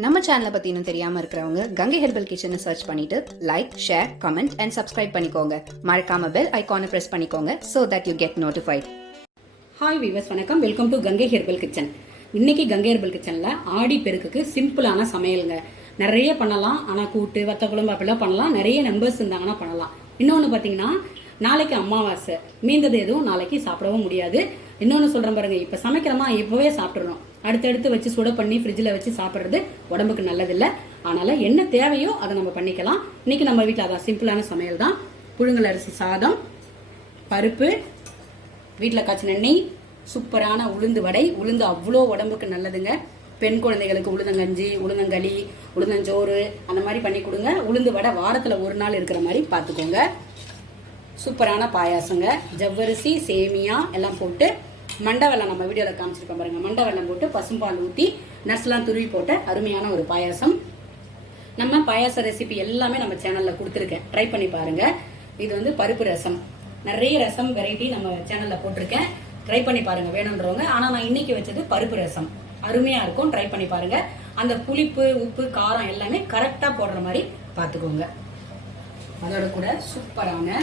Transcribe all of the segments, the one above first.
நம்ம சேனலை பத்தி இன்னும் தெரியாம இருக்கிறவங்க கங்கை ஹெர்பல் கிச்சனை சர்ச் பண்ணிட்டு like, share, comment and subscribe பண்ணிக்கோங்க. மறக்காம பெல் ஐகானை பிரஸ் பண்ணிக்கோங்க so that you get notified. Hi viewers, வணக்கம். Welcome to Gangai herbal kitchen. இன்னைக்கு கங்கை ஹெர்பல் கிச்சன்ல ஆடி பெருக்குக்கு சிம்பிளான சமையலுங்க. நிறைய பண்ணலாம். ஆனா கூட்டு, வத்த குழம்பு அப்படிலாம் பண்ணலாம். நிறைய நம்பர்ஸ் இருந்தாங்கன்னா பண்ணலாம். இன்னொன்று பார்த்தீங்கன்னா, நாளைக்கு அமாவாசை, மீந்தது எதுவும் நாளைக்கு சாப்பிடவும் முடியாது. இன்னொன்று சொல்கிறேன் பாருங்க, இப்போ சமைக்கிறோமா இப்போவே சாப்பிட்றோம். அடுத்தடுத்து வச்சு சுட பண்ணி ஃப்ரிட்ஜில் வச்சு சாப்பிட்றது உடம்புக்கு நல்லதில்லை. அதனால் என்ன தேவையோ அதை நம்ம பண்ணிக்கலாம். இன்னைக்கு நம்ம வீட்டில் அதான் சிம்பிளான சமையல் தான். புழுங்கல் அரிசி சாதம், பருப்பு, வீட்டில் காய்ச்சின எண்ணெய், சூப்பரான உளுந்து வடை. உளுந்து அவ்வளோ உடம்புக்கு நல்லதுங்க. பெண் குழந்தைகளுக்கு உளுந்தங்கஞ்சி, உளுந்தங்களி, உளுந்தஞ்சோறு அந்த மாதிரி பண்ணி கொடுங்க. உளுந்து வடை வாரத்தில் ஒரு நாள் இருக்கிற மாதிரி பார்த்துக்கோங்க. சூப்பரான பாயாசங்க. ஜவ்வரிசி, சேமியா எல்லாம் போட்டு, மண்டை வெல்லம் நம்ம வீடியோவில் காமிச்சிருக்கோம் பாருங்க. மண்டை வெல்லம் போட்டு பசும்பால் ஊற்றி நட்ஸ்லாம் துருவி போட்ட அருமையான ஒரு பாயாசம். நம்ம பாயாச ரெசிபி எல்லாமே நம்ம சேனலில் கொடுத்துருக்கேன், ட்ரை பண்ணி பாருங்க. இது வந்து பருப்பு ரசம். நிறைய ரசம் வெரைட்டி நம்ம சேனலில் போட்டிருக்கேன், ட்ரை பண்ணி பாருங்க வேணுன்றவங்க. ஆனால் நான் இன்னைக்கு வச்சது பருப்பு ரசம். அருமையாக இருக்கும், ட்ரை பண்ணி பாருங்க. அந்த புளிப்பு, உப்பு, காரம் எல்லாமே கரெக்டாக போடுற மாதிரி பார்த்துக்கோங்க. அதோட கூட சூப்பரான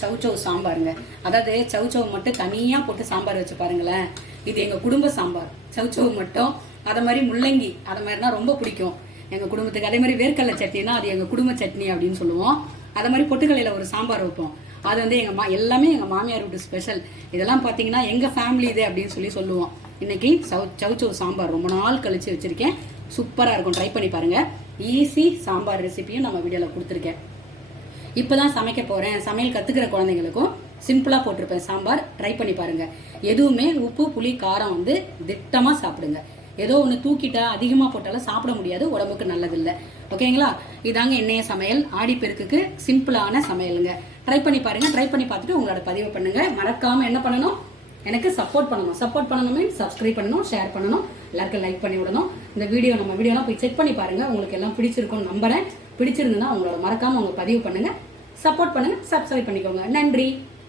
சவுச்சவு சாம்பாருங்க. அதாவது சவுச்சவு மட்டும் தனியாக போட்டு சாம்பார் வச்சு பாருங்களேன். இது எங்கள் குடும்ப சாம்பார். சவுச்சவு மட்டும், அதை மாதிரி முள்ளங்கி, அதை மாதிரினா ரொம்ப பிடிக்கும் எங்கள் குடும்பத்துக்கு. அதே மாதிரி வேர்க்கடலை சட்னினா அது எங்கள் குடும்ப சட்னி அப்படின்னு சொல்லுவோம். அதை மாதிரி பொட்டுக்கலையில் ஒரு சாம்பார் வைப்போம். அது வந்து எல்லாமே எங்கள் மாமியார் வீட்டு ஸ்பெஷல். இதெல்லாம் பார்த்தீங்கன்னா எங்கள் ஃபேமிலி இது அப்படின்னு சொல்லுவோம். இன்னைக்கு சவுச்சவு சாம்பார் ரொம்ப நாள் கழிச்சு வச்சுருக்கேன். சூப்பராக இருக்கும், ட்ரை பண்ணி பாருங்கள். ஈஸி சாம்பார் ரெசிபியும் நம்ம வீடியோவில் கொடுத்துருக்கேன். இப்போ தான் சமைக்க போகிறேன், சமையல் கற்றுக்கிற குழந்தைங்களுக்கும் சிம்பிளாக போட்டிருப்பேன் சாம்பார், ட்ரை பண்ணி பாருங்கள். எதுவுமே உப்பு, புளி, காரம் வந்து திட்டமாக சாப்பிடுங்க. ஏதோ ஒன்று தூக்கிட்டா அதிகமாக போட்டாலும் சாப்பிட முடியாது, உடம்புக்கு நல்லதில்லை. ஓகேங்களா? இதாங்க என்னைய சமையல். ஆடிப்பெருக்குக்கு சிம்பிளான சமையலுங்க. ட்ரை பண்ணி பாருங்கள். ட்ரை பண்ணி பார்த்துட்டு உங்களோட பதிவு பண்ணுங்கள். மறக்காமல் என்ன பண்ணணும், எனக்கு சப்போர்ட் பண்ணணும். சப்போர்ட் பண்ணணுமே சப்ஸ்கிரைப் பண்ணணும், ஷேர் பண்ணணும், எல்லாருக்கும் லைக் பண்ணி விடணும். இந்த நம்ம வீடியோலாம் போய் செக் பண்ணி பாருங்கள். உங்களுக்கு எல்லாம் பிடிச்சிருக்கும்னு நம்புறேன். பிடிச்சிருந்ததுன்னா உங்களோட மறக்காமல் உங்க பதிவு பண்ணுங்கள், சப்போர்ட் பண்ணுங்கள், சப்ஸ்கிரைப் பண்ணிக்கோங்க. நன்றி.